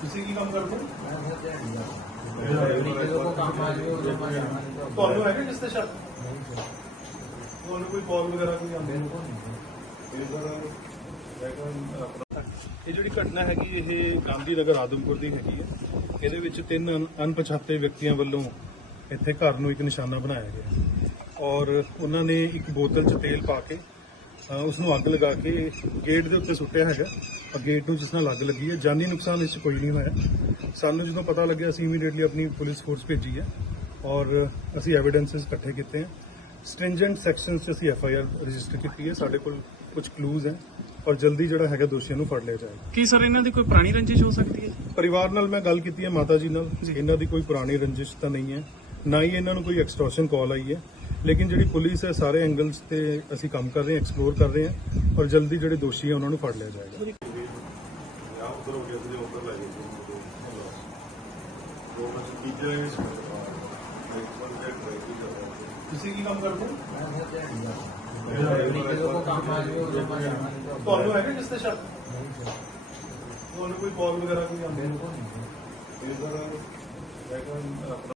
ਤੁਸੀਂ ਇਹ ਜਿਹੜੀ ਘਟਨਾ ਹੈਗੀ, ਇਹ ਗਾਂਧੀ ਨਗਰ ਆਦਮਪੁਰ ਦੀ ਹੈਗੀ ਹੈ। ਇਹਦੇ ਵਿੱਚ ਤਿੰਨ ਅਨਪਛਾਤੇ ਵਿਅਕਤੀਆਂ ਵੱਲੋਂ ਇੱਥੇ ਘਰ ਨੂੰ ਇੱਕ ਨਿਸ਼ਾਨਾ ਬਣਾਇਆ ਗਿਆ। ਔਰ ਉਹਨਾਂ ਨੇ ਇੱਕ ਬੋਤਲ 'ਚ ਤੇਲ ਪਾ ਕੇ ਉਸ ਨੂੰ ਅੱਗ ਲਗਾ ਕੇ ਗੇਟ ਦੇ ਉੱਤੇ ਸੁੱਟਿਆ ਹੈਗਾ। ਔਰ ਗੇਟ ਨੂੰ ਜਿਸ ਨਾਲ ਅੱਗ ਲੱਗੀ ਹੈ ਜਾਨੀ ਨੁਕਸਾਨ ਇਸ 'ਚ ਕੋਈ ਨਹੀਂ ਹੋਇਆ। ਸਾਨੂੰ ਜਦੋਂ ਪਤਾ ਲੱਗਿਆ ਅਸੀਂ ਇਮੀਡੀਏਟਲੀ ਆਪਣੀ ਪੁਲਿਸ ਫੋਰਸ ਭੇਜੀ ਹੈ ਔਰ ਅਸੀਂ ਐਵੀਡੈਂਸਸ ਇਕੱਠੇ ਕੀਤੇ ਹੈ। ਸਟ੍ਰਿੰਜੈਂਟ ਸੈਕਸ਼ਨਸ 'ਚ ਅਸੀਂ ਐਫ ਆਈ ਆਰ ਰਜਿਸਟਰ ਕੀਤੀ ਹੈ। ਸਾਡੇ ਕੋਲ ਕੁਝ ਕਲੂਜ਼ ਹੈ ਔਰ ਜਲਦੀ ਜਿਹੜਾ ਹੈਗਾ ਦੋਸ਼ੀਆਂ ਨੂੰ ਫੜ ਲਿਆ ਜਾਏਗਾ ਕੀ ਸਰ ਇਹਨਾਂ ਦੀ ਕੋਈ ਪੁਰਾਣੀ ਰੰਜਿਸ਼ ਹੋ ਸਕਦੀ ਹੈ? ਪਰਿਵਾਰ ਨਾਲ ਮੈਂ ਗੱਲ ਕੀਤੀ ਹੈ ਮਾਤਾ ਜੀ ਨਾਲ। ਇਹਨਾਂ ਦੀ ਕੋਈ ਪੁਰਾਣੀ ਰੰਜਿਸ਼ ਤਾਂ ਨਹੀਂ ਹੈ। ਨਾ ਹੀ ਇਹਨਾਂ ਨੂੰ ਕੋਈ ਐਕਸਟੋਰਸ਼ਨ ਕਾਲ ਆਈ ਹੈ। ਲੇਕਿਨ ਜਿਹੜੀ ਪੁਲਿਸ ਹੈ ਸਾਰੇ ਐਂਗਲਸ ਤੇ ਅਸੀਂ ਕੰਮ ਕਰ ਰਹੇ ਹਾਂ ਐਕਸਪਲੋਰ ਕਰ ਰਹੇ ਹਾਂ ਔਰ ਜਲਦੀ ਜਿਹੜੇ ਦੋਸ਼ੀ ਹੈ ਉਹਨਾਂ ਨੂੰ ਫੜ ਲਿਆ ਜਾਏਗਾ। ਤੁਸੀਂ ਕੀ ਕੰਮ ਕਰਦੇ ਹੋ? ਤੁਹਾਨੂੰ ਹੈਗਾ ਕਿਸ ਤੇ ਸ਼ੱਕ ਤੁਹਾਨੂੰ ਕੋਈ ਕਾਲ ਵਗੈਰਾ ਕੋਈ ਆਉਂਦੇ? ਨੇ ਕੋਈ ਇਹ ਸਰ